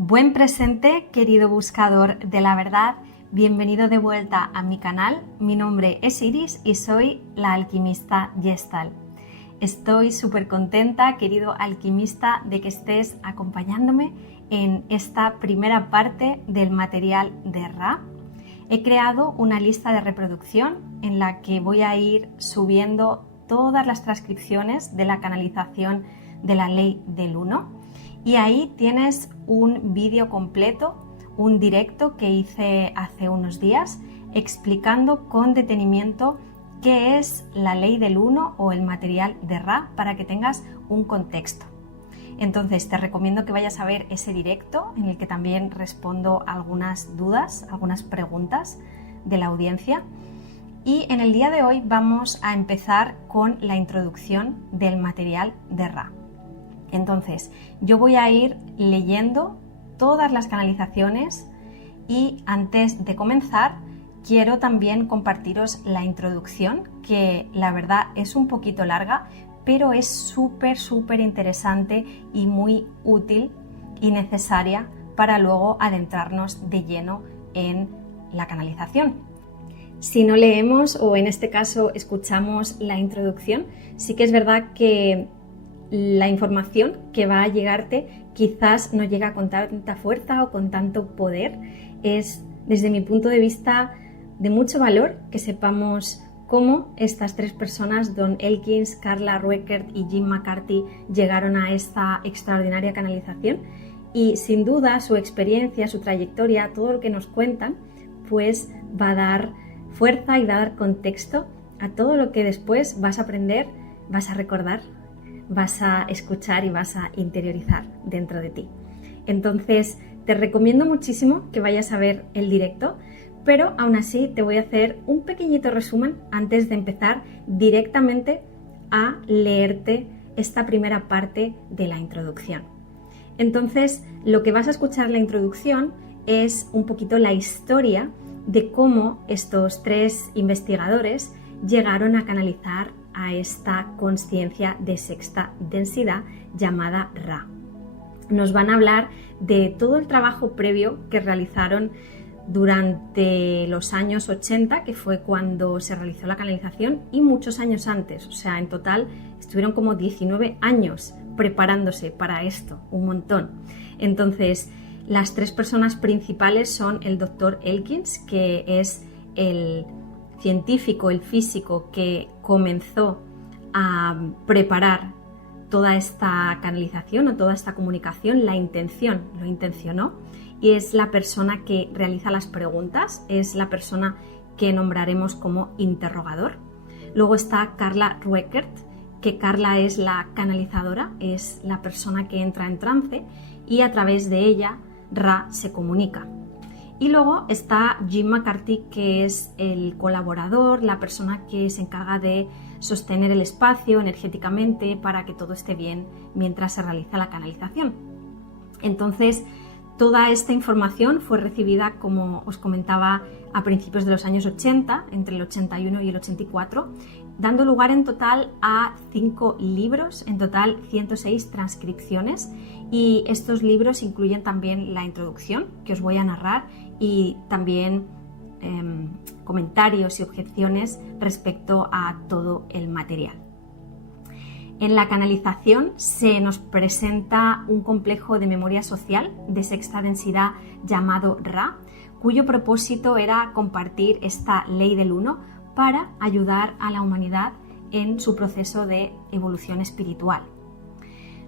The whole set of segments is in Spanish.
Buen presente, querido buscador de la verdad, bienvenido de vuelta a mi canal. Mi nombre es Iris y soy la alquimista Gestalt. Estoy súper contenta, querido alquimista, de que estés acompañándome en esta primera parte del material de Ra. He creado una lista de reproducción en la que voy a ir subiendo todas las transcripciones de la canalización de la ley del Uno. Y ahí tienes un vídeo completo, un directo que hice hace unos días explicando con detenimiento qué es la ley del Uno o el material de Ra para que tengas un contexto. Entonces te recomiendo que vayas a ver ese directo en el que también respondo algunas dudas, algunas preguntas de la audiencia. Y en el día de hoy vamos a empezar con la introducción del material de Ra. Entonces, yo voy a ir leyendo todas las canalizaciones y antes de comenzar quiero también compartiros la introducción, que la verdad es un poquito larga, pero es súper interesante y muy útil y necesaria para luego adentrarnos de lleno en la canalización. Si no leemos o en este caso escuchamos la introducción, sí que es verdad que la información que va a llegarte quizás no llega con tanta fuerza o con tanto poder. Es, desde mi punto de vista, de mucho valor que sepamos cómo estas tres personas, Don Elkins, Carla Rueckert y Jim McCarthy, llegaron a esta extraordinaria canalización. Y sin duda su experiencia, su trayectoria, todo lo que nos cuentan, pues va a dar fuerza y va a dar contexto a todo lo que después vas a aprender, vas a recordar, vas a escuchar y vas a interiorizar dentro de ti. Entonces, te recomiendo muchísimo que vayas a ver el directo, pero aún así te voy a hacer un pequeñito resumen antes de empezar directamente a leerte esta primera parte de la introducción. Entonces, lo que vas a escuchar en la introducción es un poquito la historia de cómo estos tres investigadores llegaron a canalizar a esta consciencia de sexta densidad llamada Ra. Nos van a hablar de todo el trabajo previo que realizaron durante los años 80, que fue cuando se realizó la canalización, y muchos años antes. O sea, en total estuvieron como 19 años preparándose para esto, un montón. Entonces, las tres personas principales son el Dr. Elkins, que es el científico, el físico que comenzó a preparar toda esta canalización o toda esta comunicación, lo intencionó, y es la persona que realiza las preguntas, es la persona que nombraremos como interrogador. Luego está Carla Rueckert, que Carla es la canalizadora, es la persona que entra en trance y a través de ella Ra se comunica. Y luego está Jim McCarthy, que es el colaborador, la persona que se encarga de sostener el espacio energéticamente para que todo esté bien mientras se realiza la canalización. Entonces, toda esta información fue recibida, como os comentaba, a principios de los años 80, entre el 81 y el 84, dando lugar en total a 5 libros, en total 106 transcripciones, y estos libros incluyen también la introducción que os voy a narrar y también comentarios y objeciones respecto a todo el material. En la canalización se nos presenta un complejo de memoria social de sexta densidad llamado Ra, cuyo propósito era compartir esta ley del Uno para ayudar a la humanidad en su proceso de evolución espiritual.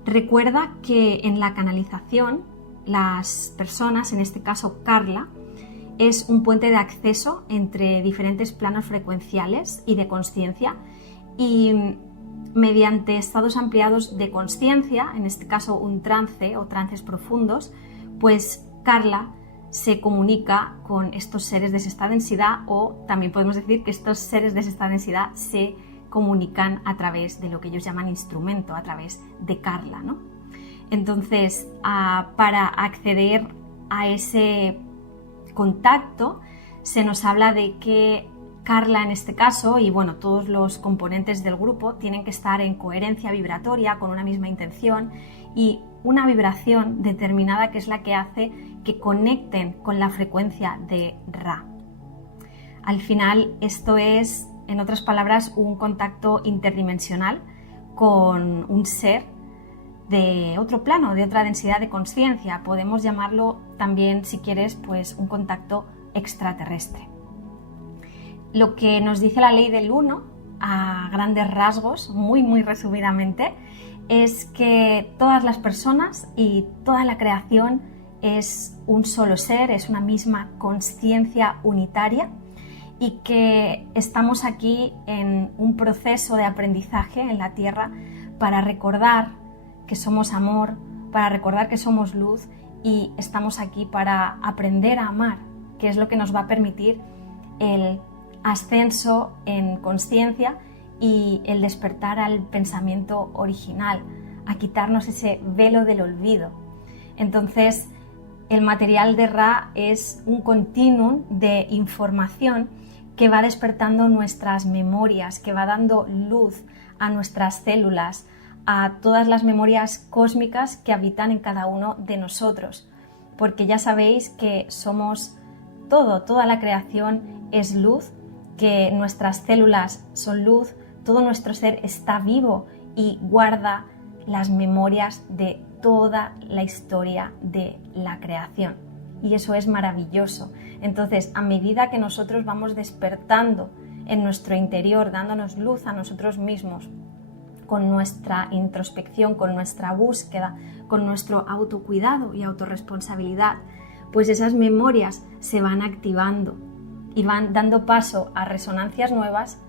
Recuerda que en la canalización las personas, en este caso Carla, es un puente de acceso entre diferentes planos frecuenciales y de consciencia, y mediante estados ampliados de consciencia, en este caso un trance o trances profundos, pues Carla se comunica con estos seres de sexta densidad, o también podemos decir que estos seres de sexta densidad se comunican a través de lo que ellos llaman instrumento, a través de Carla, ¿no? Entonces, para acceder a ese contacto, se nos habla de que Carla, en este caso, y bueno, todos los componentes del grupo tienen que estar en coherencia vibratoria, con una misma intención, y una vibración determinada que es la que hace que conecten con la frecuencia de Ra. Al final esto es, en otras palabras, un contacto interdimensional con un ser de otro plano, de otra densidad de conciencia. Podemos llamarlo también, si quieres, pues un contacto extraterrestre. Lo que nos dice la ley del uno, a grandes rasgos, muy resumidamente, es que todas las personas y toda la creación es un solo ser, es una misma conciencia unitaria y que estamos aquí en un proceso de aprendizaje en la Tierra para recordar que somos amor, para recordar que somos luz y estamos aquí para aprender a amar, que es lo que nos va a permitir el ascenso en conciencia y el despertar al pensamiento original, a quitarnos ese velo del olvido. Entonces, el material de Ra es un continuum de información que va despertando nuestras memorias, que va dando luz a nuestras células, a todas las memorias cósmicas que habitan en cada uno de nosotros, porque ya sabéis que somos todo, toda la creación es luz, que nuestras células son luz, todo nuestro ser está vivo y guarda las memorias de toda la historia de la creación. Y eso es maravilloso. Entonces, a medida que nosotros vamos despertando en nuestro interior, dándonos luz a nosotros mismos, con nuestra introspección, con nuestra búsqueda, con nuestro autocuidado y autorresponsabilidad, pues esas memorias se van activando y van dando paso a resonancias nuevas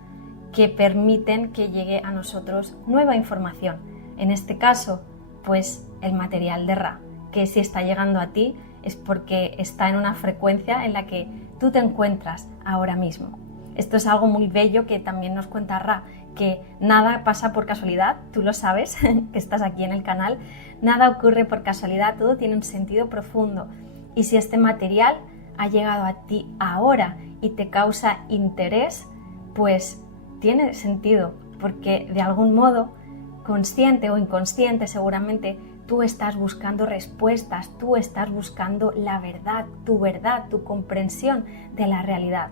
que permiten que llegue a nosotros nueva información. En este caso, pues el material de Ra, que si está llegando a ti es porque está en una frecuencia en la que tú te encuentras ahora mismo. Esto es algo muy bello que también nos cuenta Ra, que nada pasa por casualidad, tú lo sabes, que estás aquí en el canal, nada ocurre por casualidad, todo tiene un sentido profundo. Y si este material ha llegado a ti ahora y te causa interés, pues tiene sentido, porque de algún modo, consciente o inconsciente seguramente, tú estás buscando respuestas, tú estás buscando la verdad, tu comprensión de la realidad.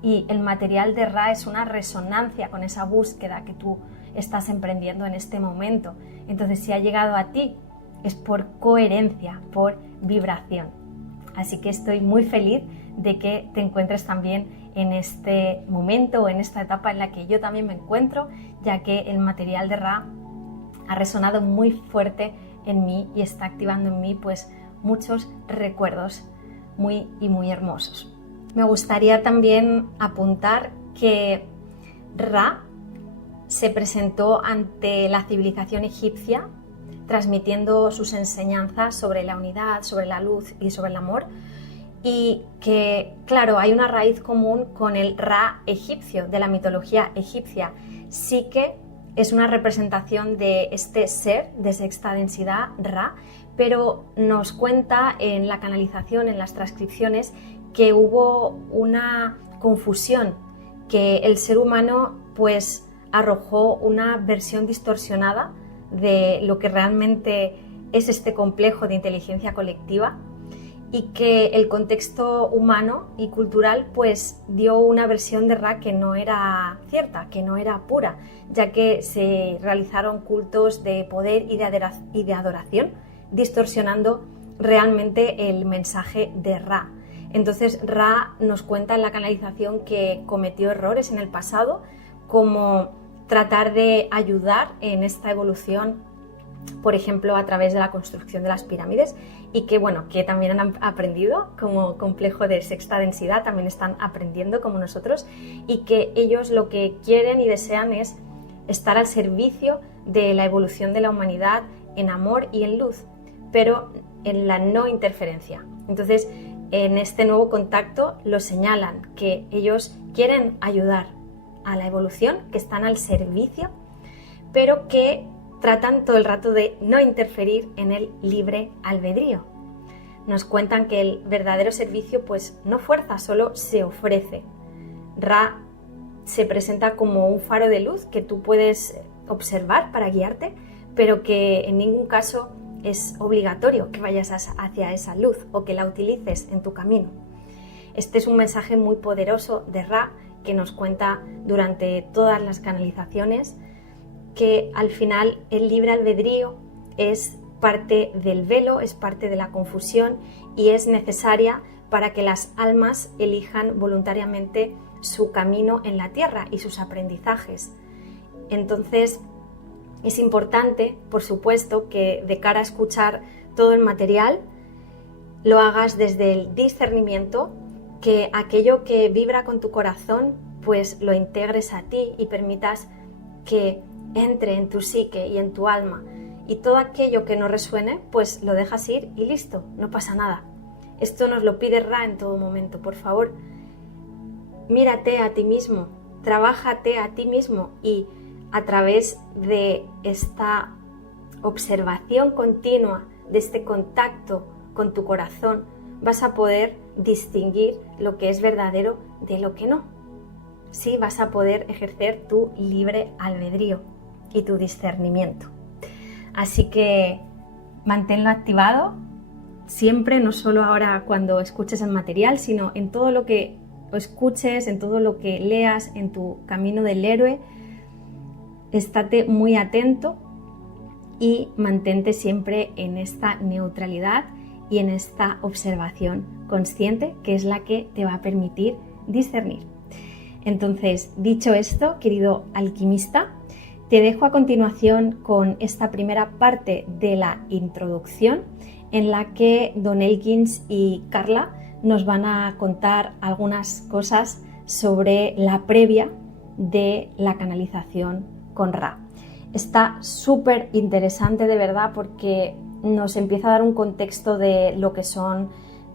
Y el material de Ra es una resonancia con esa búsqueda que tú estás emprendiendo en este momento. Entonces, si ha llegado a ti, es por coherencia, por vibración. Así que estoy muy feliz de que te encuentres también en este momento o en esta etapa en la que yo también me encuentro, ya que el material de Ra ha resonado muy fuerte en mí y está activando en mí pues muchos recuerdos muy hermosos. Me gustaría también apuntar que Ra se presentó ante la civilización egipcia transmitiendo sus enseñanzas sobre la unidad, sobre la luz y sobre el amor, y que, claro, hay una raíz común con el Ra egipcio, de la mitología egipcia. Sí que es una representación de este ser de sexta densidad, Ra, pero nos cuenta en la canalización, en las transcripciones, que hubo una confusión, que el ser humano pues arrojó una versión distorsionada de lo que realmente es este complejo de inteligencia colectiva, y que el contexto humano y cultural pues dio una versión de Ra que no era cierta, que no era pura, ya que se realizaron cultos de poder y de adoración, distorsionando realmente el mensaje de Ra. Entonces Ra nos cuenta en la canalización que cometió errores en el pasado, como tratar de ayudar en esta evolución, por ejemplo, a través de la construcción de las pirámides, y que, bueno, que también han aprendido como complejo de sexta densidad, también están aprendiendo como nosotros, y que ellos lo que quieren y desean es estar al servicio de la evolución de la humanidad en amor y en luz, pero en la no interferencia. Entonces, en este nuevo contacto lo señalan, que ellos quieren ayudar a la evolución, que están al servicio, pero que tratan todo el rato de no interferir en el libre albedrío. Nos cuentan que el verdadero servicio pues no fuerza, solo se ofrece. Ra se presenta como un faro de luz que tú puedes observar para guiarte, pero que en ningún caso es obligatorio que vayas hacia esa luz o que la utilices en tu camino. Este es un mensaje muy poderoso de Ra que nos cuenta durante todas las canalizaciones que al final el libre albedrío es parte del velo, es parte de la confusión y es necesaria para que las almas elijan voluntariamente su camino en la tierra y sus aprendizajes. Entonces es importante, por supuesto, que de cara a escuchar todo el material lo hagas desde el discernimiento, que aquello que vibra con tu corazón pues lo integres a ti y permitas que entre en tu psique y en tu alma, y todo aquello que no resuene pues lo dejas ir y listo, no pasa nada. Esto nos lo pide Ra en todo momento. Por favor, mírate a ti mismo, trabájate a ti mismo y a través de esta observación continua, de este contacto con tu corazón, vas a poder distinguir lo que es verdadero de lo que no. Sí, vas a poder ejercer tu libre albedrío y tu discernimiento. Así que manténlo activado siempre, no solo ahora cuando escuches el material, sino en todo lo que escuches, en todo lo que leas en tu camino del héroe. Estate muy atento y mantente siempre en esta neutralidad y en esta observación consciente, que es la que te va a permitir discernir. Entonces, dicho esto, querido alquimista, te dejo a continuación con esta primera parte de la introducción en la que Don Elkins y Carla nos van a contar algunas cosas sobre la previa de la canalización con Ra. Está súper interesante de verdad porque nos empieza a dar un contexto de lo que son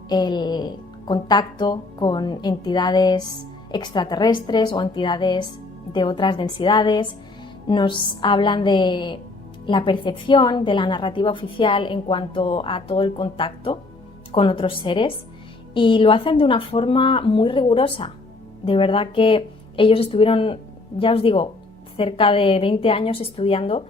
el contacto con entidades extraterrestres o entidades de otras densidades. Nos hablan de la percepción de la narrativa oficial en cuanto a todo el contacto con otros seres y lo hacen de una forma muy rigurosa. De verdad que ellos estuvieron, ya os digo, cerca de 20 años estudiando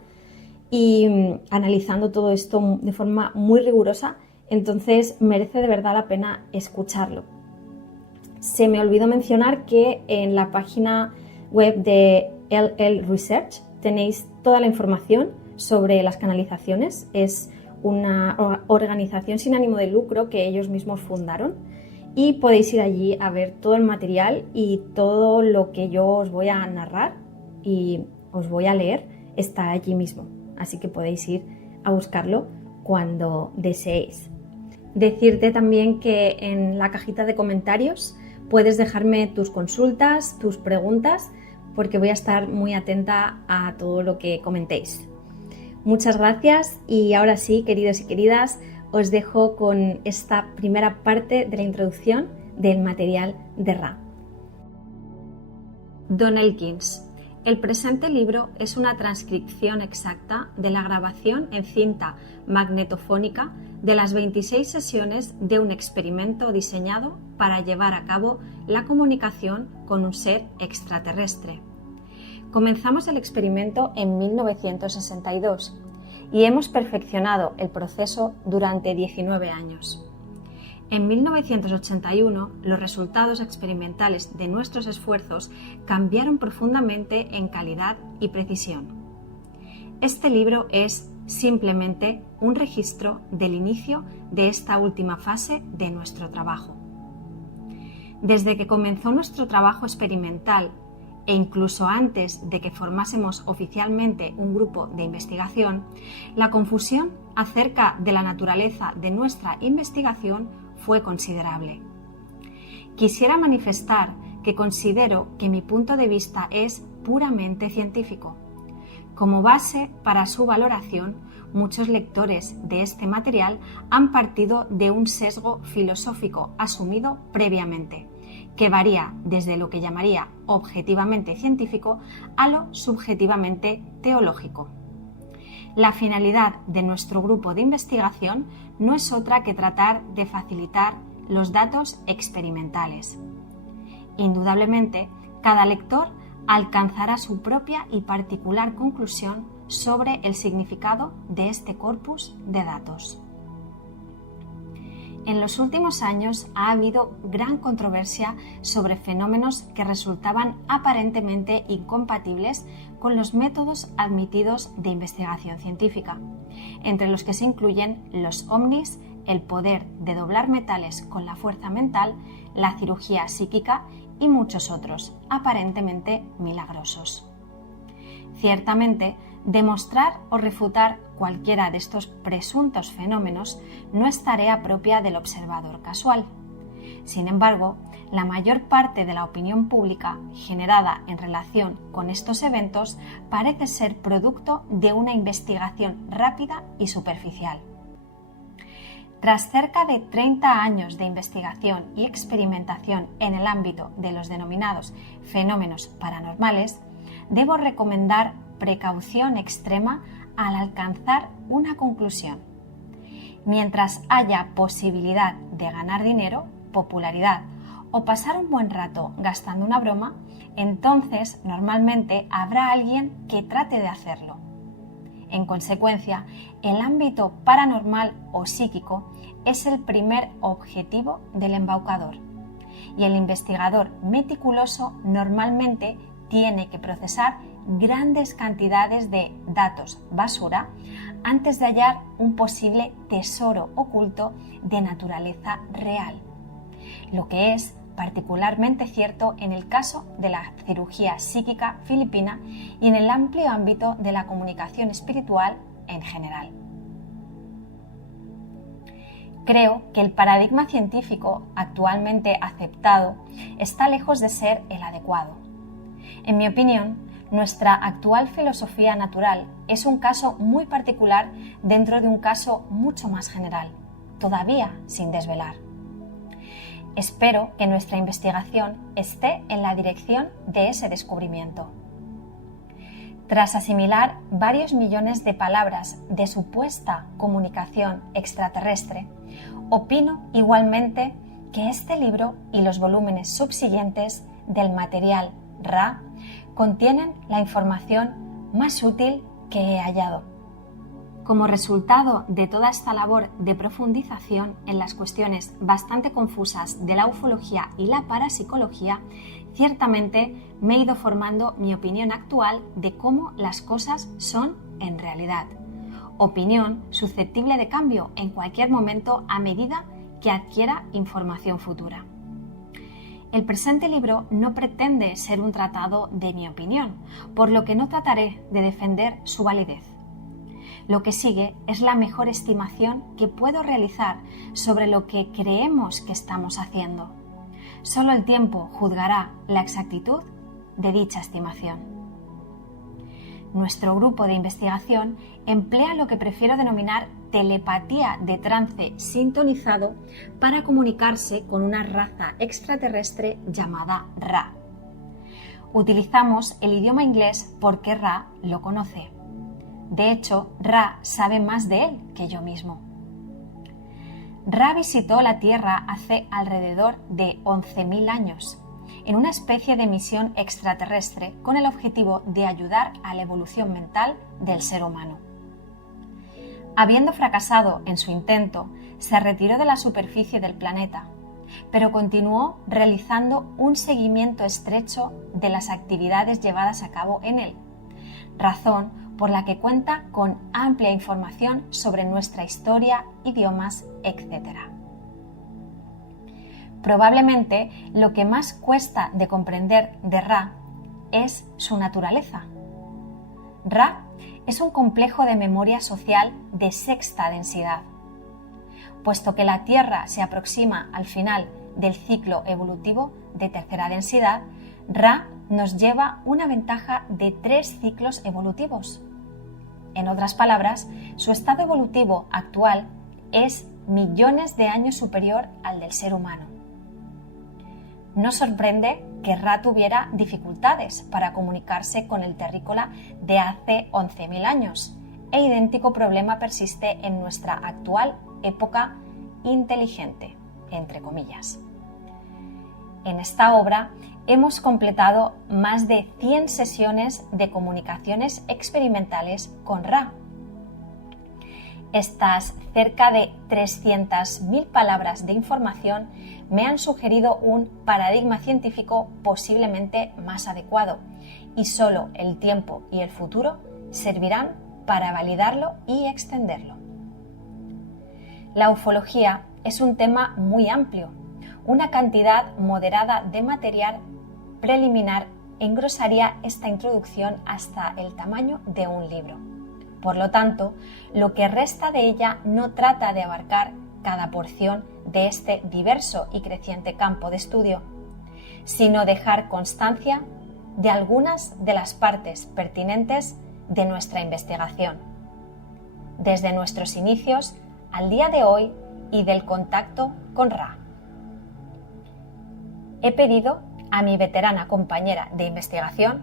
y analizando todo esto de forma muy rigurosa, entonces merece de verdad la pena escucharlo. Se me olvidó mencionar que en la página web de LL Research tenéis toda la información sobre las canalizaciones. Es una organización sin ánimo de lucro que ellos mismos fundaron y podéis ir allí a ver todo el material y todo lo que yo os voy a narrar y os voy a leer está allí mismo, así que podéis ir a buscarlo cuando deseéis. Decirte también que en la cajita de comentarios puedes dejarme tus consultas, tus preguntas, porque voy a estar muy atenta a todo lo que comentéis. Muchas gracias y ahora sí, queridos y queridas, os dejo con esta primera parte de la introducción del material de Ra. Don Elkins. El presente libro es una transcripción exacta de la grabación en cinta magnetofónica de las 26 sesiones de un experimento diseñado para llevar a cabo la comunicación con un ser extraterrestre. Comenzamos el experimento en 1962 y hemos perfeccionado el proceso durante 19 años. En 1981, los resultados experimentales de nuestros esfuerzos cambiaron profundamente en calidad y precisión. Este libro es simplemente un registro del inicio de esta última fase de nuestro trabajo. Desde que comenzó nuestro trabajo experimental e incluso antes de que formásemos oficialmente un grupo de investigación, la confusión acerca de la naturaleza de nuestra investigación fue considerable. Quisiera manifestar que considero que mi punto de vista es puramente científico. Como base para su valoración, muchos lectores de este material han partido de un sesgo filosófico asumido previamente, que varía desde lo que llamaría objetivamente científico a lo subjetivamente teológico. La finalidad de nuestro grupo de investigación no es otra que tratar de facilitar los datos experimentales. Indudablemente, cada lector alcanzará su propia y particular conclusión sobre el significado de este corpus de datos. En los últimos años ha habido gran controversia sobre fenómenos que resultaban aparentemente incompatibles con los métodos admitidos de investigación científica, entre los que se incluyen los ovnis, el poder de doblar metales con la fuerza mental, la cirugía psíquica y muchos otros, aparentemente milagrosos. Ciertamente, demostrar o refutar cualquiera de estos presuntos fenómenos no es tarea propia del observador casual. Sin embargo, la mayor parte de la opinión pública generada en relación con estos eventos parece ser producto de una investigación rápida y superficial. Tras cerca de 30 años de investigación y experimentación en el ámbito de los denominados fenómenos paranormales, debo recomendar precaución extrema al alcanzar una conclusión. Mientras haya posibilidad de ganar dinero, popularidad o pasar un buen rato gastando una broma, entonces normalmente habrá alguien que trate de hacerlo. En consecuencia, el ámbito paranormal o psíquico es el primer objetivo del embaucador, y el investigador meticuloso normalmente tiene que procesar grandes cantidades de datos basura antes de hallar un posible tesoro oculto de naturaleza real, lo que es particularmente cierto en el caso de la cirugía psíquica filipina y en el amplio ámbito de la comunicación espiritual en general. Creo que el paradigma científico actualmente aceptado está lejos de ser el adecuado. En mi opinión, nuestra actual filosofía natural es un caso muy particular dentro de un caso mucho más general, todavía sin desvelar. Espero que nuestra investigación esté en la dirección de ese descubrimiento. Tras asimilar varios millones de palabras de supuesta comunicación extraterrestre, opino igualmente que este libro y los volúmenes subsiguientes del material Ra contienen la información más útil que he hallado. Como resultado de toda esta labor de profundización en las cuestiones bastante confusas de la ufología y la parapsicología, ciertamente me he ido formando mi opinión actual de cómo las cosas son en realidad. Opinión susceptible de cambio en cualquier momento a medida que adquiera información futura. El presente libro no pretende ser un tratado de mi opinión, por lo que no trataré de defender su validez. Lo que sigue es la mejor estimación que puedo realizar sobre lo que creemos que estamos haciendo. Solo el tiempo juzgará la exactitud de dicha estimación. Nuestro grupo de investigación emplea lo que prefiero denominar telepatía de trance sintonizado para comunicarse con una raza extraterrestre llamada Ra. Utilizamos el idioma inglés porque Ra lo conoce. De hecho, Ra sabe más de él que yo mismo. Ra visitó la Tierra hace alrededor de 11.000 años, en una especie de misión extraterrestre con el objetivo de ayudar a la evolución mental del ser humano. Habiendo fracasado en su intento, se retiró de la superficie del planeta, pero continuó realizando un seguimiento estrecho de las actividades llevadas a cabo en él, razón por la que cuenta con amplia información sobre nuestra historia, idiomas, etc. Probablemente lo que más cuesta de comprender de Ra es su naturaleza. Ra es un complejo de memoria social de sexta densidad. Puesto que la Tierra se aproxima al final del ciclo evolutivo de tercera densidad, Ra nos lleva una ventaja de 3 ciclos evolutivos. En otras palabras, su estado evolutivo actual es millones de años superior al del ser humano. No sorprende que Ra tuviera dificultades para comunicarse con el terrícola de hace 11.000 años, e idéntico problema persiste en nuestra actual época inteligente, entre comillas. En esta obra hemos completado más de 100 sesiones de comunicaciones experimentales con Ra. Estas cerca de 300.000 palabras de información me han sugerido un paradigma científico posiblemente más adecuado, y solo el tiempo y el futuro servirán para validarlo y extenderlo. La ufología es un tema muy amplio. Una cantidad moderada de material preliminar engrosaría esta introducción hasta el tamaño de un libro. Por lo tanto, lo que resta de ella no trata de abarcar cada porción de este diverso y creciente campo de estudio, sino dejar constancia de algunas de las partes pertinentes de nuestra investigación, desde nuestros inicios al día de hoy y del contacto con Ra. He pedido a mi veterana compañera de investigación,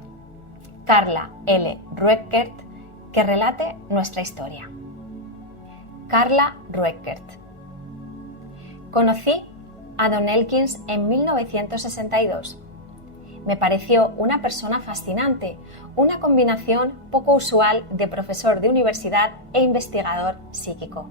Carla L. Rueckert, que relate nuestra historia. Carla Rueckert. Conocí a Don Elkins en 1962. Me pareció una persona fascinante, una combinación poco usual de profesor de universidad e investigador psíquico.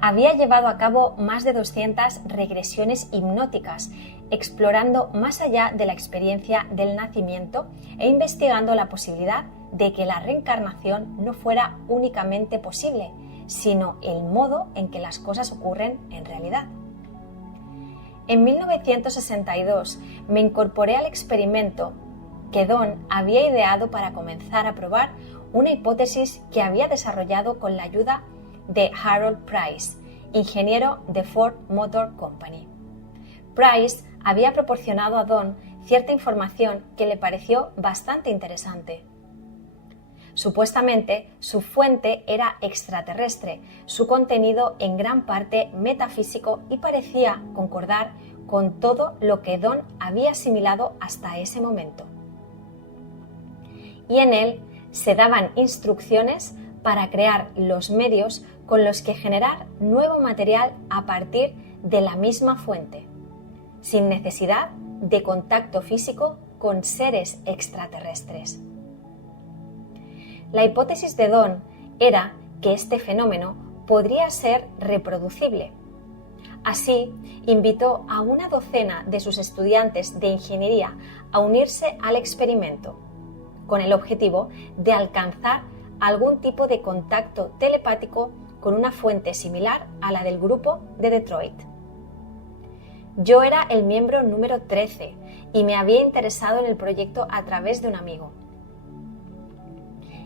Había llevado a cabo más de 200 regresiones hipnóticas, explorando más allá de la experiencia del nacimiento e investigando la posibilidad de que la reencarnación no fuera únicamente posible, sino el modo en que las cosas ocurren en realidad. En 1962 me incorporé al experimento que Don había ideado para comenzar a probar una hipótesis que había desarrollado con la ayuda de Harold Price, ingeniero de Ford Motor Company. Price había proporcionado a Don cierta información que le pareció bastante interesante. Supuestamente, su fuente era extraterrestre, su contenido en gran parte metafísico y parecía concordar con todo lo que Don había asimilado hasta ese momento. Y en él se daban instrucciones para crear los medios con los que generar nuevo material a partir de la misma fuente, sin necesidad de contacto físico con seres extraterrestres. La hipótesis de Don era que este fenómeno podría ser reproducible. Así, invitó a una docena de sus estudiantes de ingeniería a unirse al experimento, con el objetivo de alcanzar algún tipo de contacto telepático con una fuente similar a la del grupo de Detroit. Yo era el miembro número 13 y me había interesado en el proyecto a través de un amigo.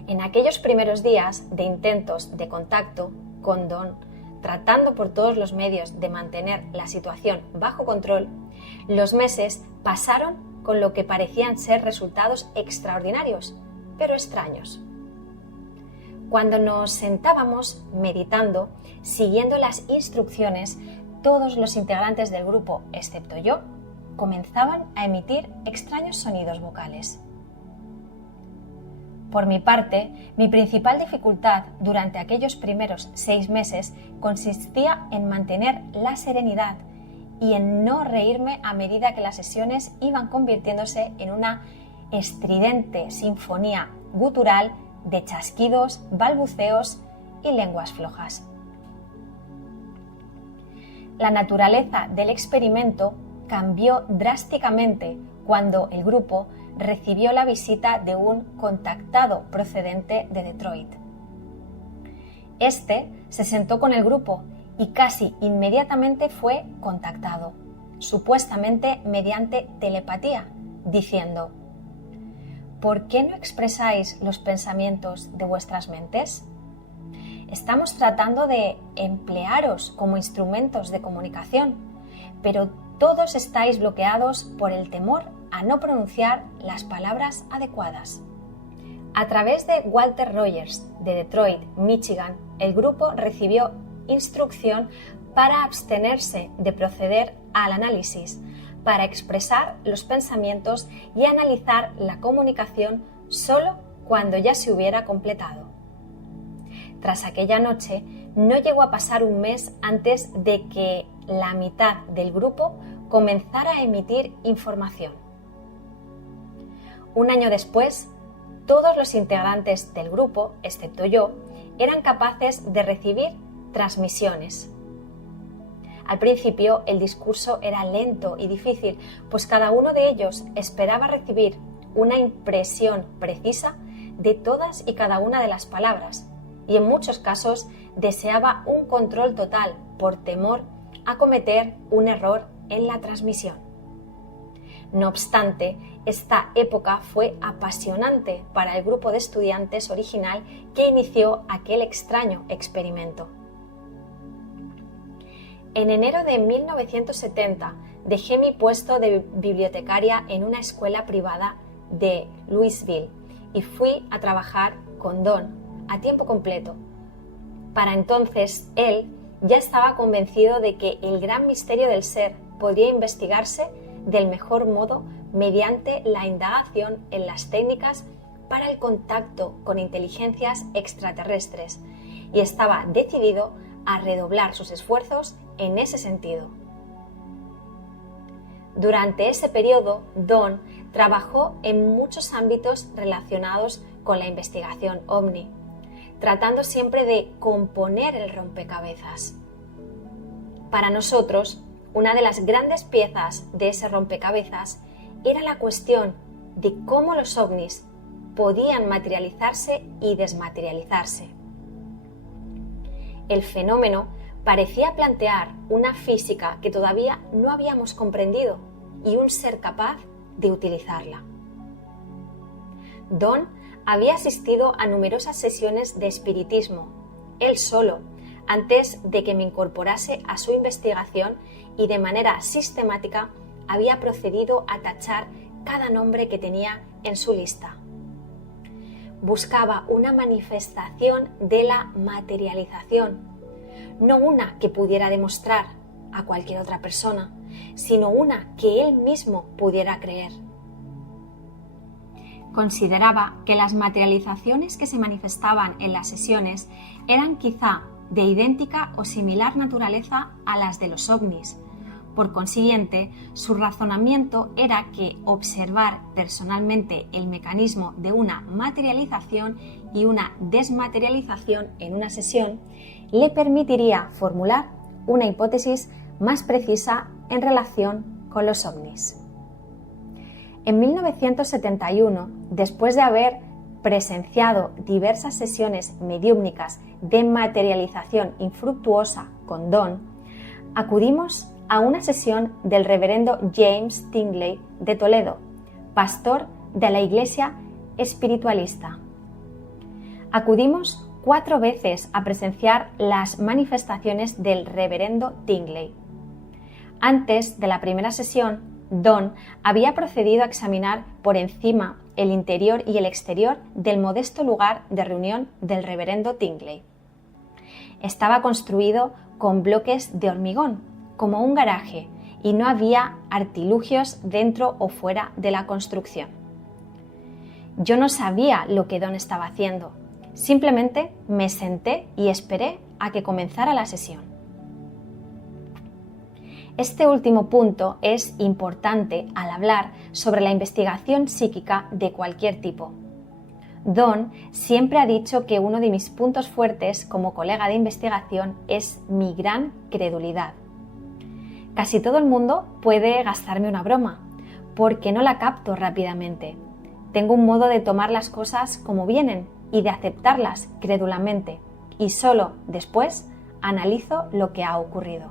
En aquellos primeros días de intentos de contacto con Don, tratando por todos los medios de mantener la situación bajo control, los meses pasaron con lo que parecían ser resultados extraordinarios, pero extraños. Cuando nos sentábamos meditando, siguiendo las instrucciones, todos los integrantes del grupo, excepto yo, comenzaban a emitir extraños sonidos vocales. Por mi parte, mi principal dificultad durante aquellos primeros 6 meses consistía en mantener la serenidad y en no reírme a medida que las sesiones iban convirtiéndose en una estridente sinfonía gutural de chasquidos, balbuceos y lenguas flojas. La naturaleza del experimento cambió drásticamente cuando el grupo recibió la visita de un contactado procedente de Detroit. Este se sentó con el grupo y casi inmediatamente fue contactado, supuestamente mediante telepatía, diciendo: ¿por qué no expresáis los pensamientos de vuestras mentes? Estamos tratando de emplearos como instrumentos de comunicación, pero todos estáis bloqueados por el temor a no pronunciar las palabras adecuadas. A través de Walter Rogers, de Detroit, Michigan, el grupo recibió instrucción para abstenerse de proceder al análisis, para expresar los pensamientos y analizar la comunicación solo cuando ya se hubiera completado. Tras aquella noche, no llegó a pasar un mes antes de que la mitad del grupo comenzara a emitir información. Un año después, todos los integrantes del grupo, excepto yo, eran capaces de recibir transmisiones. Al principio el discurso era lento y difícil, pues cada uno de ellos esperaba recibir una impresión precisa de todas y cada una de las palabras, y en muchos casos deseaba un control total por temor a cometer un error en la transmisión. No obstante, esta época fue apasionante para el grupo de estudiantes original que inició aquel extraño experimento. En enero de 1970 dejé mi puesto de bibliotecaria en una escuela privada de Louisville y fui a trabajar con Don a tiempo completo. Para entonces, él ya estaba convencido de que el gran misterio del ser podría investigarse del mejor modo mediante la indagación en las técnicas para el contacto con inteligencias extraterrestres, y estaba decidido a redoblar sus esfuerzos en ese sentido. Durante ese periodo, Don trabajó en muchos ámbitos relacionados con la investigación OVNI, tratando siempre de componer el rompecabezas. Para nosotros, una de las grandes piezas de ese rompecabezas era la cuestión de cómo los ovnis podían materializarse y desmaterializarse. El fenómeno parecía plantear una física que todavía no habíamos comprendido y un ser capaz de utilizarla. Don había asistido a numerosas sesiones de espiritismo, él solo, antes de que me incorporase a su investigación, y de manera sistemática había procedido a tachar cada nombre que tenía en su lista. Buscaba una manifestación de la materialización, no una que pudiera demostrar a cualquier otra persona, sino una que él mismo pudiera creer. Consideraba que las materializaciones que se manifestaban en las sesiones eran quizá de idéntica o similar naturaleza a las de los ovnis. Por consiguiente, su razonamiento era que observar personalmente el mecanismo de una materialización y una desmaterialización en una sesión le permitiría formular una hipótesis más precisa en relación con los ovnis. En 1971, después de haber presenciado diversas sesiones mediúmnicas de materialización infructuosa con Don, acudimos a una sesión del reverendo James Tingley de Toledo, pastor de la Iglesia Espiritualista. Acudimos 4 veces a presenciar las manifestaciones del reverendo Tingley. Antes de la primera sesión, Don había procedido a examinar por encima el interior y el exterior del modesto lugar de reunión del reverendo Tingley. Estaba construido con bloques de hormigón, como un garaje, y no había artilugios dentro o fuera de la construcción. Yo no sabía lo que Don estaba haciendo, simplemente me senté y esperé a que comenzara la sesión. Este último punto es importante al hablar sobre la investigación psíquica de cualquier tipo. Don siempre ha dicho que uno de mis puntos fuertes como colega de investigación es mi gran credulidad. Casi todo el mundo puede gastarme una broma, porque no la capto rápidamente. Tengo un modo de tomar las cosas como vienen y de aceptarlas crédulamente, y solo después analizo lo que ha ocurrido.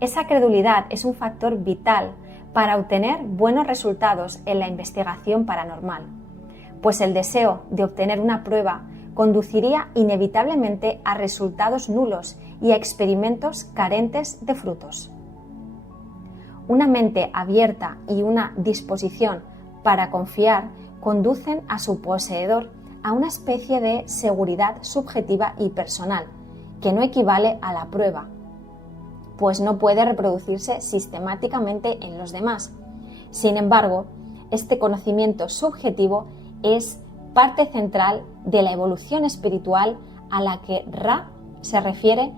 Esa credulidad es un factor vital para obtener buenos resultados en la investigación paranormal, pues el deseo de obtener una prueba conduciría inevitablemente a resultados nulos y a experimentos carentes de frutos. Una mente abierta y una disposición para confiar conducen a su poseedor a una especie de seguridad subjetiva y personal, que no equivale a la prueba, pues no puede reproducirse sistemáticamente en los demás. Sin embargo, este conocimiento subjetivo es parte central de la evolución espiritual a la que Ra se refiere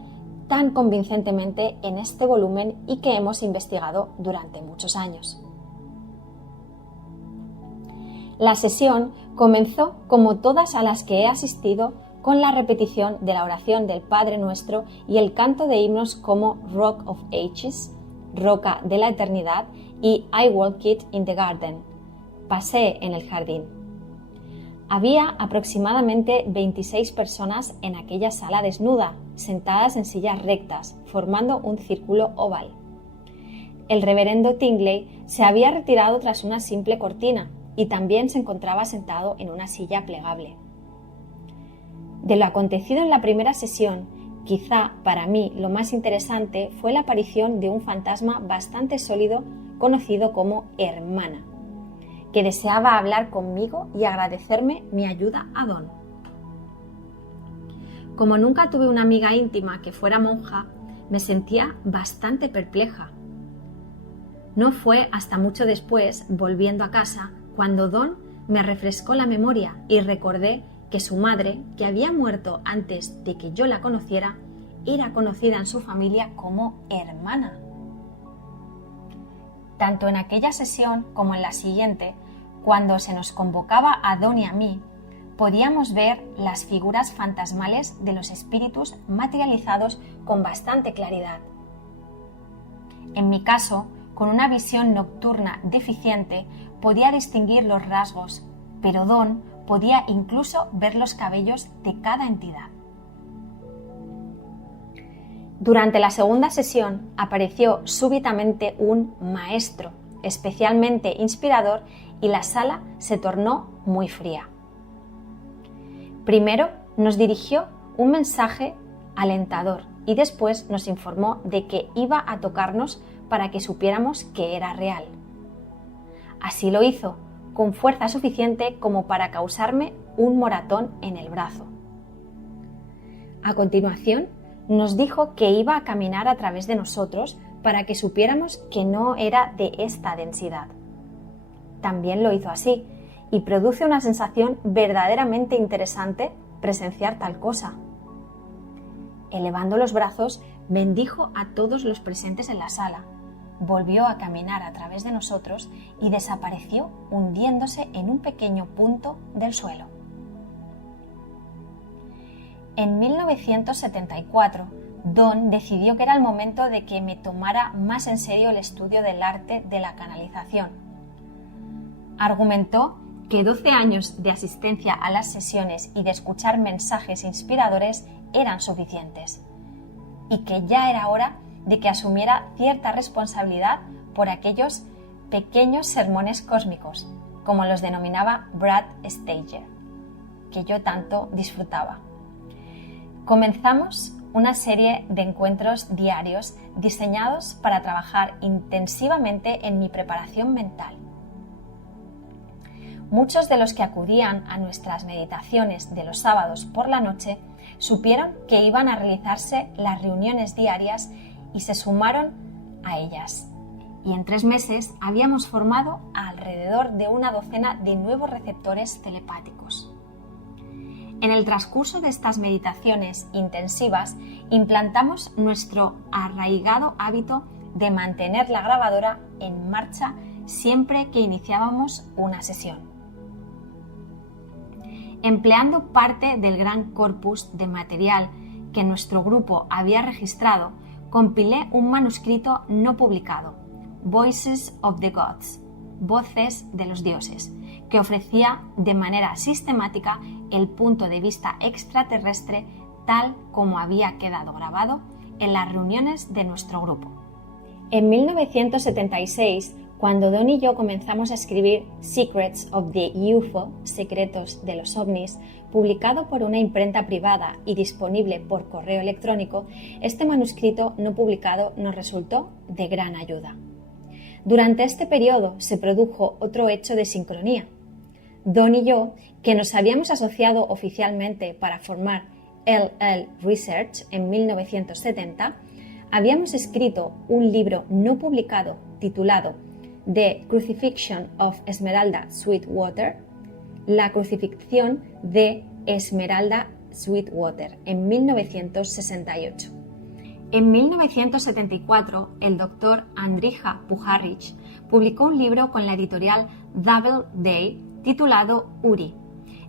tan convincentemente en este volumen y que hemos investigado durante muchos años. La sesión comenzó, como todas a las que he asistido, con la repetición de la oración del Padre Nuestro y el canto de himnos como Rock of Ages, Roca de la Eternidad, y I Walked in the Garden, Pasé en el jardín. Había aproximadamente 26 personas en aquella sala desnuda, sentadas en sillas rectas, formando un círculo oval. El reverendo Tingley se había retirado tras una simple cortina y también se encontraba sentado en una silla plegable. De lo acontecido en la primera sesión, quizá para mí lo más interesante fue la aparición de un fantasma bastante sólido conocido como Hermana, que deseaba hablar conmigo y agradecerme mi ayuda a Don. Como nunca tuve una amiga íntima que fuera monja, me sentía bastante perpleja. No fue hasta mucho después, volviendo a casa, cuando Don me refrescó la memoria y recordé que su madre, que había muerto antes de que yo la conociera, era conocida en su familia como Hermana. Tanto en aquella sesión como en la siguiente, cuando se nos convocaba a Don y a mí, podíamos ver las figuras fantasmales de los espíritus materializados con bastante claridad. En mi caso, con una visión nocturna deficiente, podía distinguir los rasgos, pero Don podía incluso ver los cabellos de cada entidad. Durante la segunda sesión apareció súbitamente un maestro, especialmente inspirador, y la sala se tornó muy fría. Primero nos dirigió un mensaje alentador y después nos informó de que iba a tocarnos para que supiéramos que era real. Así lo hizo, con fuerza suficiente como para causarme un moratón en el brazo. A continuación, nos dijo que iba a caminar a través de nosotros para que supiéramos que no era de esta densidad. También lo hizo así, y produce una sensación verdaderamente interesante presenciar tal cosa. Elevando los brazos, bendijo a todos los presentes en la sala, volvió a caminar a través de nosotros y desapareció hundiéndose en un pequeño punto del suelo. En 1974, Don decidió que era el momento de que me tomara más en serio el estudio del arte de la canalización. Argumentó que 12 años de asistencia a las sesiones y de escuchar mensajes inspiradores eran suficientes y que ya era hora de que asumiera cierta responsabilidad por aquellos pequeños sermones cósmicos, como los denominaba Brad Steiger, que yo tanto disfrutaba. Comenzamos una serie de encuentros diarios diseñados para trabajar intensivamente en mi preparación mental. Muchos de los que acudían a nuestras meditaciones de los sábados por la noche supieron que iban a realizarse las reuniones diarias y se sumaron a ellas. Y en 3 meses habíamos formado alrededor de una docena de nuevos receptores telepáticos. En el transcurso de estas meditaciones intensivas implantamos nuestro arraigado hábito de mantener la grabadora en marcha siempre que iniciábamos una sesión. Empleando parte del gran corpus de material que nuestro grupo había registrado, compilé un manuscrito no publicado, Voices of the Gods, Voces de los Dioses, que ofrecía de manera sistemática el punto de vista extraterrestre tal como había quedado grabado en las reuniones de nuestro grupo. En 1976, cuando Don y yo comenzamos a escribir Secrets of the UFO, Secretos de los OVNIs, publicado por una imprenta privada y disponible por correo electrónico, este manuscrito no publicado nos resultó de gran ayuda. Durante este periodo se produjo otro hecho de sincronía. Don y yo, que nos habíamos asociado oficialmente para formar LL Research en 1970, habíamos escrito un libro no publicado titulado The Crucifixion of Esmeralda Sweetwater, la crucifixión de Esmeralda Sweetwater, en 1968. En 1974, el doctor Andrija Puharich publicó un libro con la editorial Doubleday titulado Uri,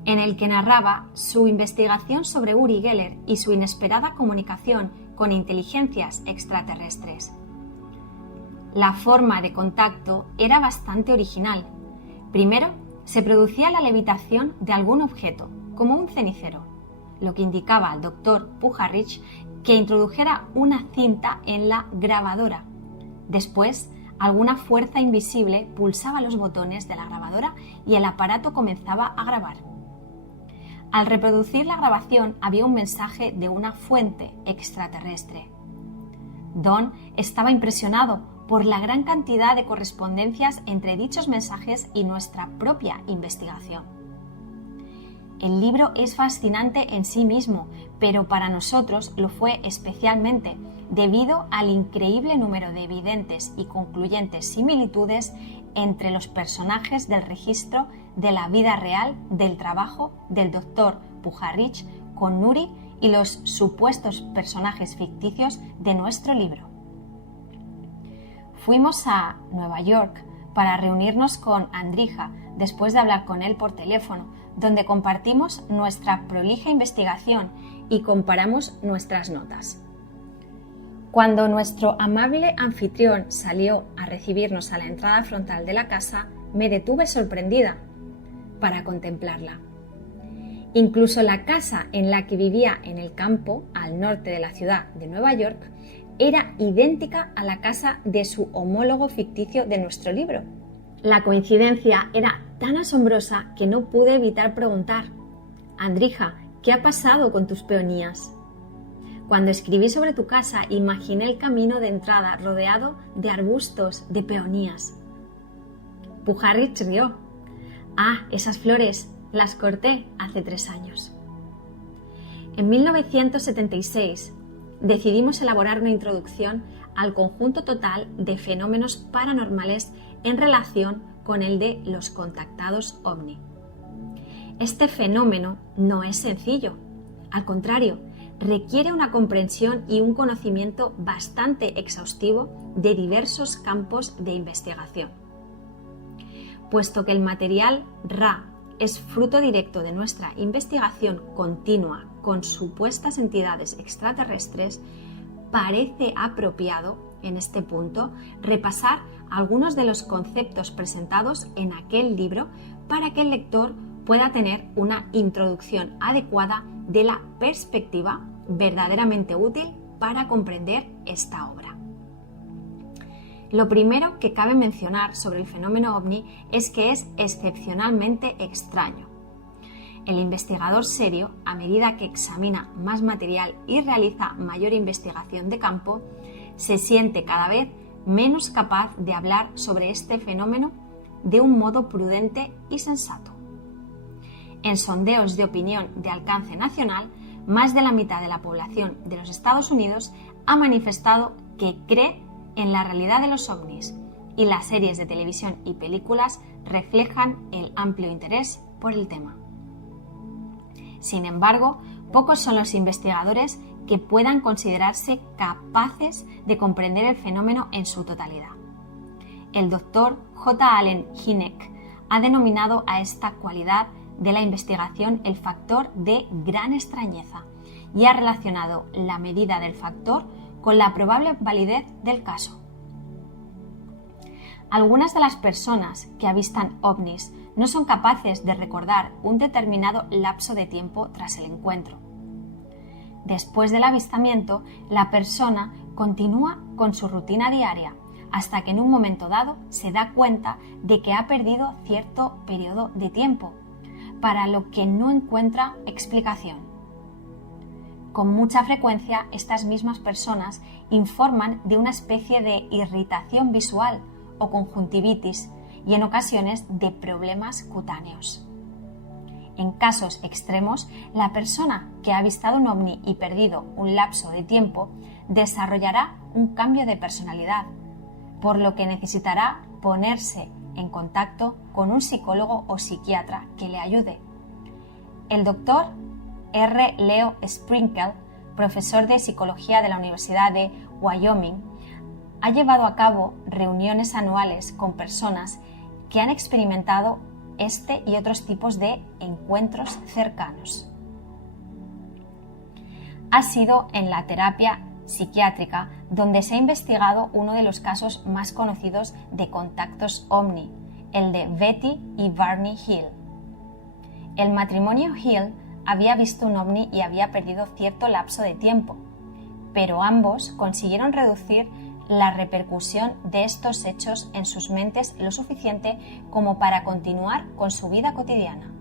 en el que narraba su investigación sobre Uri Geller y su inesperada comunicación con inteligencias extraterrestres. La forma de contacto era bastante original. Primero, se producía la levitación de algún objeto, como un cenicero, lo que indicaba al doctor Puharich que introdujera una cinta en la grabadora. Después, alguna fuerza invisible pulsaba los botones de la grabadora y el aparato comenzaba a grabar. Al reproducir la grabación había un mensaje de una fuente extraterrestre. Don estaba impresionado por la gran cantidad de correspondencias entre dichos mensajes y nuestra propia investigación. El libro es fascinante en sí mismo, pero para nosotros lo fue especialmente debido al increíble número de evidentes y concluyentes similitudes entre los personajes del registro de la vida real del trabajo del Dr. Puharich con Uri y los supuestos personajes ficticios de nuestro libro. Fuimos a Nueva York para reunirnos con Andrija después de hablar con él por teléfono, donde compartimos nuestra prolija investigación y comparamos nuestras notas. Cuando nuestro amable anfitrión salió a recibirnos a la entrada frontal de la casa, me detuve sorprendida para contemplarla. Incluso la casa en la que vivía en el campo, al norte de la ciudad de Nueva York, era idéntica a la casa de su homólogo ficticio de nuestro libro. La coincidencia era tan asombrosa que no pude evitar preguntar: Andrija, ¿qué ha pasado con tus peonías? Cuando escribí sobre tu casa, imaginé el camino de entrada rodeado de arbustos de peonías. Puharich rió. Ah, esas flores las corté hace 3 años. En 1976 decidimos elaborar una introducción al conjunto total de fenómenos paranormales en relación con el de los contactados ovni. Este fenómeno no es sencillo, al contrario, requiere una comprensión y un conocimiento bastante exhaustivo de diversos campos de investigación. Puesto que el material RA es fruto directo de nuestra investigación continua con supuestas entidades extraterrestres, parece apropiado en este punto repasar algunos de los conceptos presentados en aquel libro para que el lector pueda tener una introducción adecuada de la perspectiva verdaderamente útil para comprender esta obra. Lo primero que cabe mencionar sobre el fenómeno ovni es que es excepcionalmente extraño. El investigador serio, a medida que examina más material y realiza mayor investigación de campo, se siente cada vez menos capaz de hablar sobre este fenómeno de un modo prudente y sensato. En sondeos de opinión de alcance nacional, más de la mitad de la población de los Estados Unidos ha manifestado que cree en la realidad de los ovnis, y las series de televisión y películas reflejan el amplio interés por el tema. Sin embargo, pocos son los investigadores que puedan considerarse capaces de comprender el fenómeno en su totalidad. El doctor J. Allen Hynek ha denominado a esta cualidad de la investigación el factor de gran extrañeza y ha relacionado la medida del factor con la probable validez del caso. Algunas de las personas que avistan ovnis no son capaces de recordar un determinado lapso de tiempo tras el encuentro. Después del avistamiento, la persona continúa con su rutina diaria hasta que en un momento dado se da cuenta de que ha perdido cierto periodo de tiempo, para lo que no encuentra explicación. Con mucha frecuencia, estas mismas personas informan de una especie de irritación visual o conjuntivitis y en ocasiones de problemas cutáneos. En casos extremos, la persona que ha avistado un ovni y perdido un lapso de tiempo desarrollará un cambio de personalidad, por lo que necesitará ponerse en contacto con un psicólogo o psiquiatra que le ayude. El doctor R. Leo Sprinkle profesor de psicología de la Universidad de Wyoming, ha llevado a cabo reuniones anuales con personas que han experimentado este y otros tipos de encuentros cercanos. Ha sido en la terapia psiquiátrica donde se ha investigado uno de los casos más conocidos de contactos ovni, el de Betty y Barney Hill. El matrimonio Hill había visto un ovni y había perdido cierto lapso de tiempo, pero ambos consiguieron reducir la repercusión de estos hechos en sus mentes lo suficiente como para continuar con su vida cotidiana.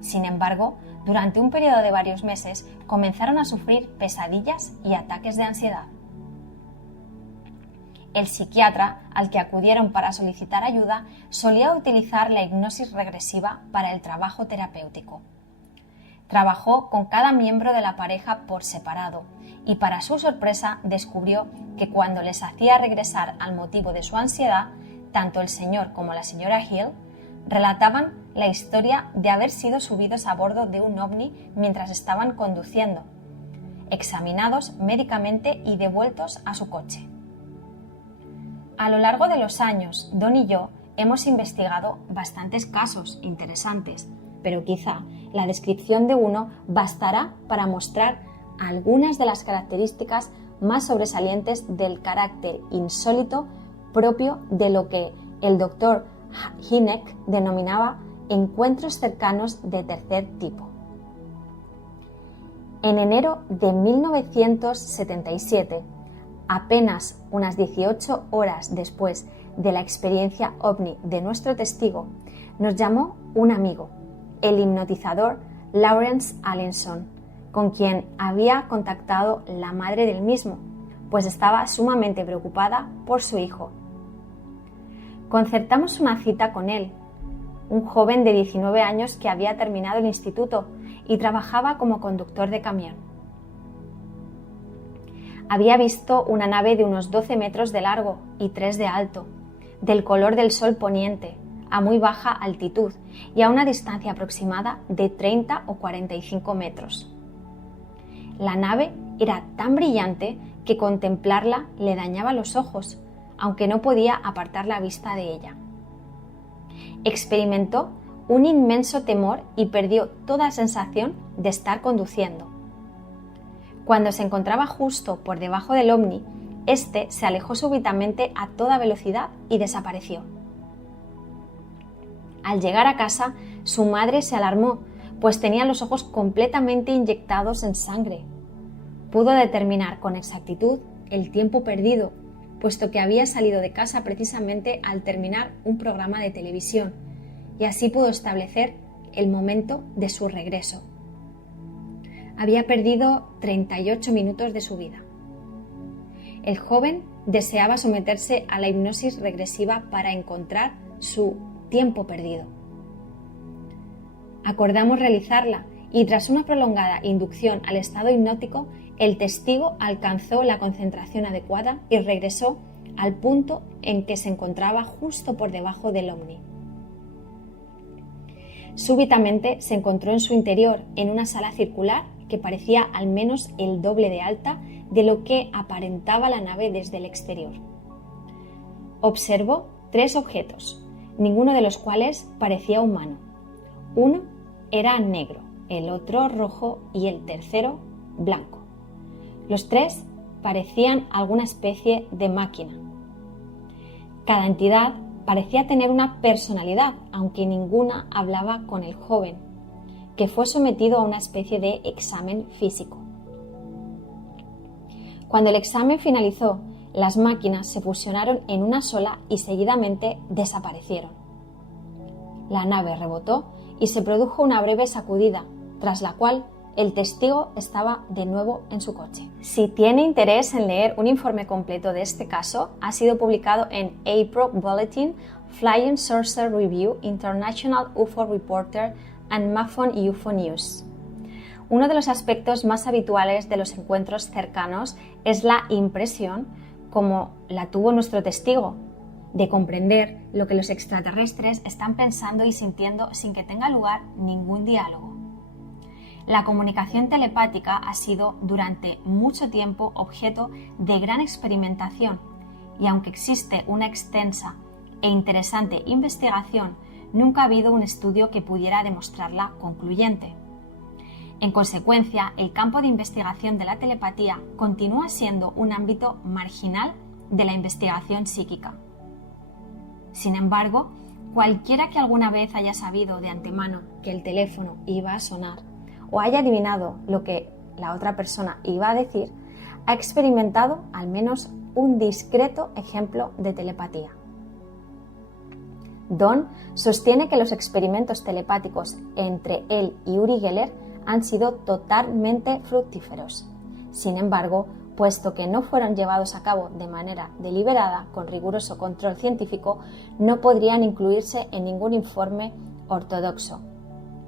Sin embargo, durante un periodo de varios meses comenzaron a sufrir pesadillas y ataques de ansiedad. El psiquiatra al que acudieron para solicitar ayuda solía utilizar la hipnosis regresiva para el trabajo terapéutico. Trabajó con cada miembro de la pareja por separado y para su sorpresa descubrió que cuando les hacía regresar al motivo de su ansiedad, tanto el señor como la señora Hill relataban la historia de haber sido subidos a bordo de un ovni mientras estaban conduciendo, examinados médicamente y devueltos a su coche. A lo largo de los años, Don y yo hemos investigado bastantes casos interesantes, pero quizá la descripción de uno bastará para mostrar algunas de las características más sobresalientes del carácter insólito propio de lo que el Dr. Hynek denominaba encuentros cercanos de tercer tipo. En enero de 1977, apenas unas 18 horas después de la experiencia ovni de nuestro testigo, nos llamó un amigo, el hipnotizador Lawrence Allenson, con quien había contactado la madre del mismo, pues estaba sumamente preocupada por su hijo. Concertamos una cita con él, un joven de 19 años que había terminado el instituto y trabajaba como conductor de camión. Había visto una nave de unos 12 metros de largo y 3 de alto, del color del sol poniente, a muy baja altitud y a una distancia aproximada de 30 o 45 metros. La nave era tan brillante que contemplarla le dañaba los ojos, aunque no podía apartar la vista de ella. Experimentó un inmenso temor y perdió toda sensación de estar conduciendo. Cuando se encontraba justo por debajo del ovni, este se alejó súbitamente a toda velocidad y desapareció. Al llegar a casa, su madre se alarmó, pues tenía los ojos completamente inyectados en sangre. Pudo determinar con exactitud el tiempo perdido, puesto que había salido de casa precisamente al terminar un programa de televisión, y así pudo establecer el momento de su regreso. Había perdido 38 minutos de su vida. El joven deseaba someterse a la hipnosis regresiva para encontrar su tiempo perdido. Acordamos realizarla y tras una prolongada inducción al estado hipnótico, el testigo alcanzó la concentración adecuada y regresó al punto en que se encontraba justo por debajo del ovni. Súbitamente se encontró en su interior, en una sala circular que parecía al menos el doble de alta de lo que aparentaba la nave desde el exterior. Observó 3 objetos, ninguno de los cuales parecía humano. Uno era negro, el otro rojo y el tercero blanco. Los 3 parecían alguna especie de máquina. Cada entidad parecía tener una personalidad, aunque ninguna hablaba con el joven, que fue sometido a una especie de examen físico. Cuando el examen finalizó, las máquinas se fusionaron en una sola y seguidamente desaparecieron. La nave rebotó y se produjo una breve sacudida, tras la cual el testigo estaba de nuevo en su coche. Si tiene interés en leer un informe completo de este caso, ha sido publicado en April Bulletin, Flying Saucer Review, International UFO Reporter and MAFON UFO News. Uno de los aspectos más habituales de los encuentros cercanos es la impresión, como la tuvo nuestro testigo, de comprender lo que los extraterrestres están pensando y sintiendo sin que tenga lugar ningún diálogo. La comunicación telepática ha sido durante mucho tiempo objeto de gran experimentación y aunque existe una extensa e interesante investigación, nunca ha habido un estudio que pudiera demostrarla concluyente. En consecuencia, el campo de investigación de la telepatía continúa siendo un ámbito marginal de la investigación psíquica. Sin embargo, cualquiera que alguna vez haya sabido de antemano que el teléfono iba a sonar o haya adivinado lo que la otra persona iba a decir, ha experimentado al menos un discreto ejemplo de telepatía. Don sostiene que los experimentos telepáticos entre él y Uri Geller han sido totalmente fructíferos. Sin embargo, puesto que no fueron llevados a cabo de manera deliberada, con riguroso control científico, no podrían incluirse en ningún informe ortodoxo.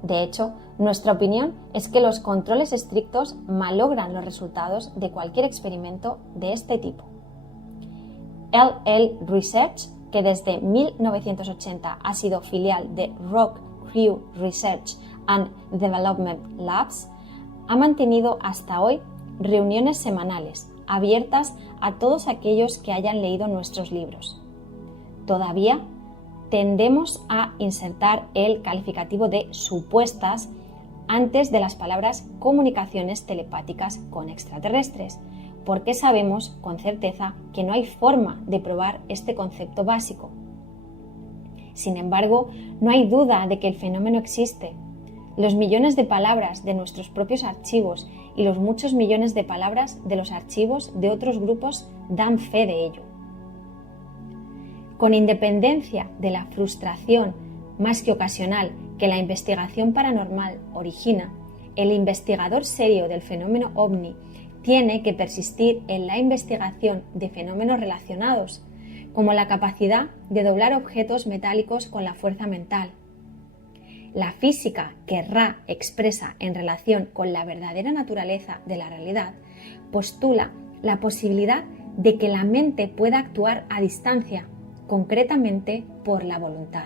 De hecho, nuestra opinión es que los controles estrictos malogran los resultados de cualquier experimento de este tipo. LL Research, que desde 1980 ha sido filial de Rock Crew Research and Development Labs, ha mantenido hasta hoy reuniones semanales abiertas a todos aquellos que hayan leído nuestros libros. Todavía tendemos a insertar el calificativo de supuestas antes de las palabras comunicaciones telepáticas con extraterrestres, porque sabemos con certeza que no hay forma de probar este concepto básico. Sin embargo, no hay duda de que el fenómeno existe. Los millones de palabras de nuestros propios archivos y los muchos millones de palabras de los archivos de otros grupos dan fe de ello. Con independencia de la frustración más que ocasional que la investigación paranormal origina, el investigador serio del fenómeno ovni tiene que persistir en la investigación de fenómenos relacionados, como la capacidad de doblar objetos metálicos con la fuerza mental. La física que Ra expresa en relación con la verdadera naturaleza de la realidad postula la posibilidad de que la mente pueda actuar a distancia, concretamente por la voluntad.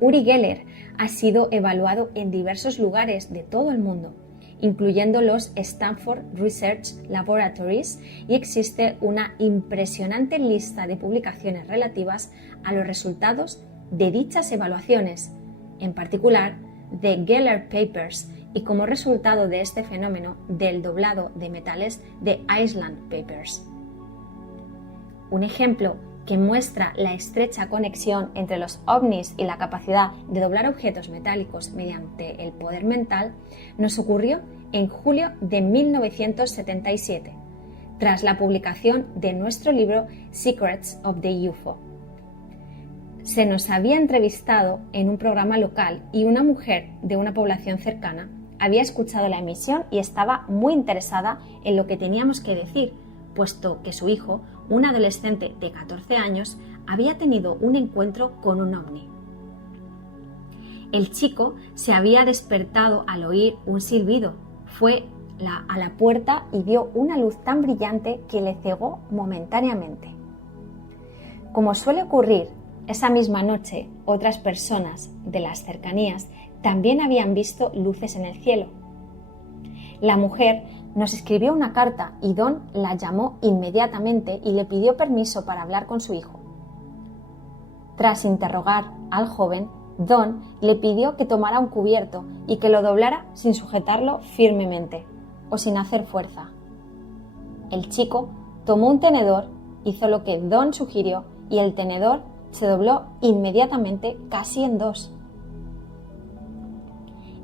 Uri Geller ha sido evaluado en diversos lugares de todo el mundo, incluyendo los Stanford Research Laboratories, y existe una impresionante lista de publicaciones relativas a los resultados de dichas evaluaciones, en particular de Geller Papers, y como resultado de este fenómeno del doblado de metales de Island Papers. Un ejemplo que muestra la estrecha conexión entre los ovnis y la capacidad de doblar objetos metálicos mediante el poder mental nos ocurrió en julio de 1977, tras la publicación de nuestro libro Secrets of the UFO. Se nos había entrevistado en un programa local y una mujer de una población cercana había escuchado la emisión y estaba muy interesada en lo que teníamos que decir, puesto que su hijo, un adolescente de 14 años, había tenido un encuentro con un ovni. El chico se había despertado al oír un silbido. Fue a la puerta y vio una luz tan brillante que le cegó momentáneamente. Como suele ocurrir, esa misma noche otras personas de las cercanías también habían visto luces en el cielo. La mujer nos escribió una carta y Don la llamó inmediatamente y le pidió permiso para hablar con su hijo. Tras interrogar al joven, Don le pidió que tomara un cubierto y que lo doblara sin sujetarlo firmemente o sin hacer fuerza. El chico tomó un tenedor, hizo lo que Don sugirió y el tenedor se dobló inmediatamente casi en dos.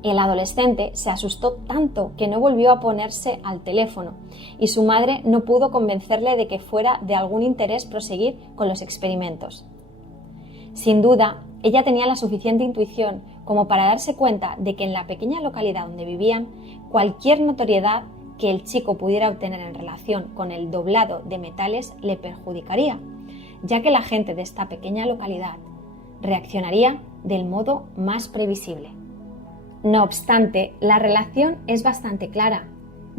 El adolescente se asustó tanto que no volvió a ponerse al teléfono y su madre no pudo convencerle de que fuera de algún interés proseguir con los experimentos. Sin duda, ella tenía la suficiente intuición como para darse cuenta de que en la pequeña localidad donde vivían, cualquier notoriedad que el chico pudiera obtener en relación con el doblado de metales le perjudicaría, ya que la gente de esta pequeña localidad reaccionaría del modo más previsible. No obstante, la relación es bastante clara.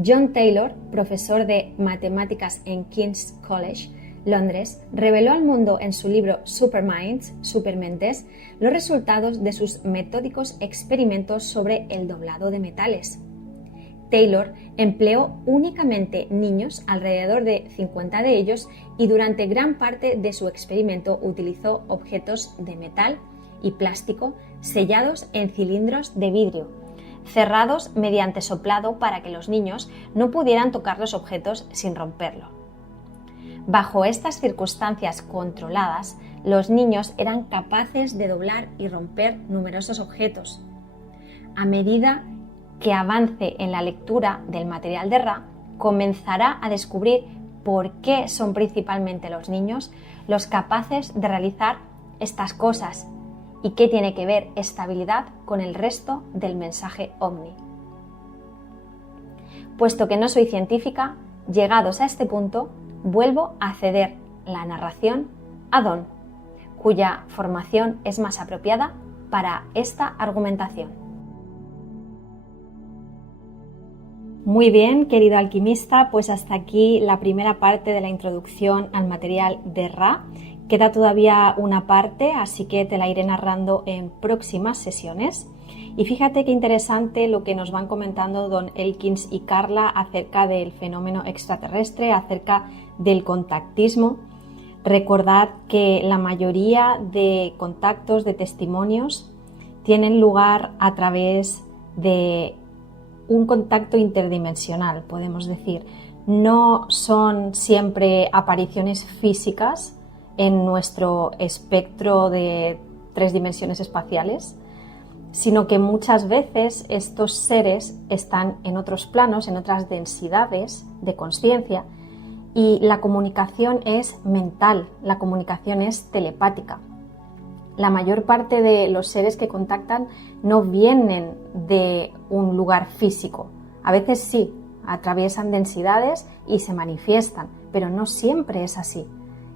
John Taylor, profesor de matemáticas en King's College, Londres, reveló al mundo en su libro Superminds, Supermentes, los resultados de sus metódicos experimentos sobre el doblado de metales. Taylor empleó únicamente niños, alrededor de 50 de ellos, y durante gran parte de su experimento utilizó objetos de metal y plástico sellados en cilindros de vidrio, cerrados mediante soplado para que los niños no pudieran tocar los objetos sin romperlo. Bajo estas circunstancias controladas, los niños eran capaces de doblar y romper numerosos objetos. A medida que avance en la lectura del material de Ra, comenzará a descubrir por qué son principalmente los niños los capaces de realizar estas cosas y qué tiene que ver esta habilidad con el resto del mensaje Omni. Puesto que no soy científica, llegados a este punto, vuelvo a ceder la narración a Don, cuya formación es más apropiada para esta argumentación. Muy bien, querido alquimista, pues hasta aquí la primera parte de la introducción al material de Ra. Queda todavía una parte, así que te la iré narrando en próximas sesiones. Y fíjate qué interesante lo que nos van comentando Don Elkins y Carla acerca del fenómeno extraterrestre, acerca del contactismo. Recordad que la mayoría de contactos, de testimonios, tienen lugar a través de un contacto interdimensional, podemos decir. No son siempre apariciones físicas en nuestro espectro de 3 dimensiones espaciales, sino que muchas veces estos seres están en otros planos, en otras densidades de conciencia, y la comunicación es mental, la comunicación es telepática. La mayor parte de los seres que contactan no vienen de un lugar físico. A veces sí, atraviesan densidades y se manifiestan, pero no siempre es así.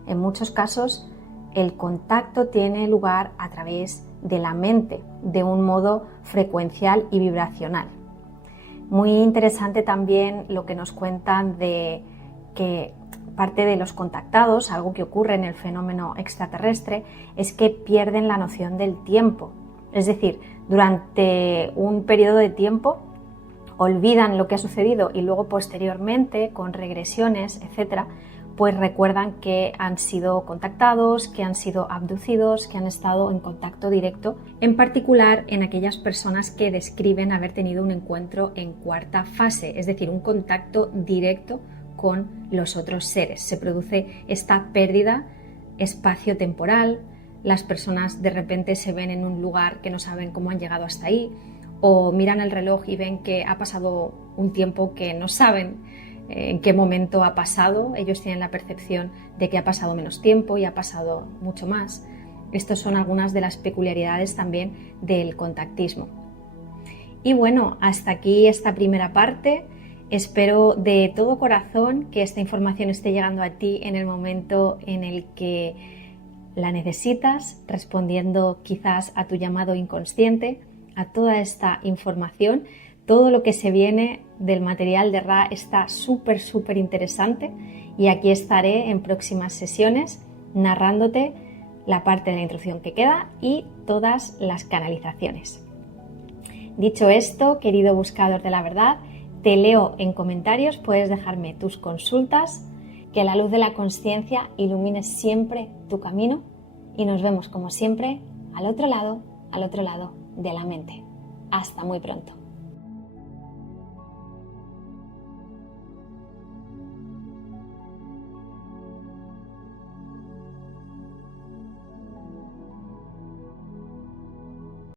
En muchos casos, el contacto tiene lugar a través de la mente, de un modo frecuencial y vibracional. Muy interesante también lo que nos cuentan de que parte de los contactados, algo que ocurre en el fenómeno extraterrestre, es que pierden la noción del tiempo. Es decir, durante un periodo de tiempo olvidan lo que ha sucedido y luego posteriormente, con regresiones, etc., pues recuerdan que han sido contactados, que han sido abducidos, que han estado en contacto directo, en particular en aquellas personas que describen haber tenido un encuentro en cuarta fase, es decir, un contacto directo con los otros seres. Se produce esta pérdida espacio-temporal, las personas de repente se ven en un lugar que no saben cómo han llegado hasta ahí, o miran el reloj y ven que ha pasado un tiempo que no saben en qué momento ha pasado. Ellos tienen la percepción de que ha pasado menos tiempo y ha pasado mucho más. Estas son algunas de las peculiaridades también del contactismo. Y bueno, hasta aquí esta primera parte. Espero de todo corazón que esta información esté llegando a ti en el momento en el que la necesitas, respondiendo quizás a tu llamado inconsciente, a toda esta información. Todo lo que se viene del material de Ra está súper interesante y aquí estaré en próximas sesiones narrándote la parte de la introducción que queda y todas las canalizaciones. Dicho esto, querido buscador de la verdad, te leo en comentarios, puedes dejarme tus consultas, que la luz de la consciencia ilumine siempre tu camino y nos vemos como siempre al otro lado de la mente. Hasta muy pronto.